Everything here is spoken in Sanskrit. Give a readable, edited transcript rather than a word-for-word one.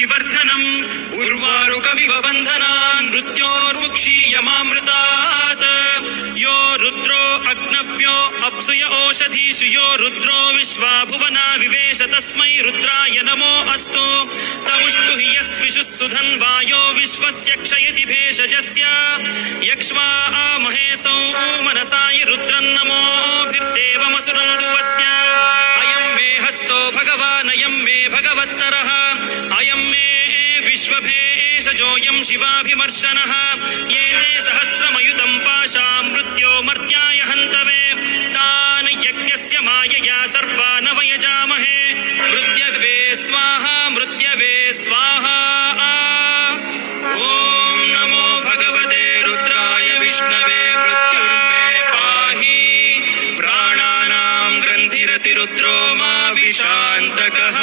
कटिवर्धनम् उर्वारुकमिव बन्धनान् मृत्योर्मुक्षीयमामृतात् यो रुद्रो अग्नव्यो अप्सुय ओषधीषु यो रुद्रो विश्वा भुवना विवेश तस्मै रुद्राय नमो अस्तु तमुष्टु हि यस्विषुः सुधन्वायो विश्वस्य क्षयति भेषजस्य यक्ष्वा महेशौ मनसाय रुद्रन्नमोभिर्देवमसुरं दुवस्य अयं मे हस्तो भगवानयं मे भगवत्तरः अयं मे विश्वभेषजोऽयं शिवाभिमर्शनः ये ते सहस्रमयुतं पाशां मृत्यो मर्त्याय हन्तवे तान् यज्ञस्य मायया सर्वान् वयजामहे मृत्यवे स्वाहा मृत्यवे स्वाहा ॐ नमो भगवते रुद्राय विष्णवे मृत्युर्मे पाहि प्राणानां ग्रन्थिरसि रुद्रो मा विशान्तकः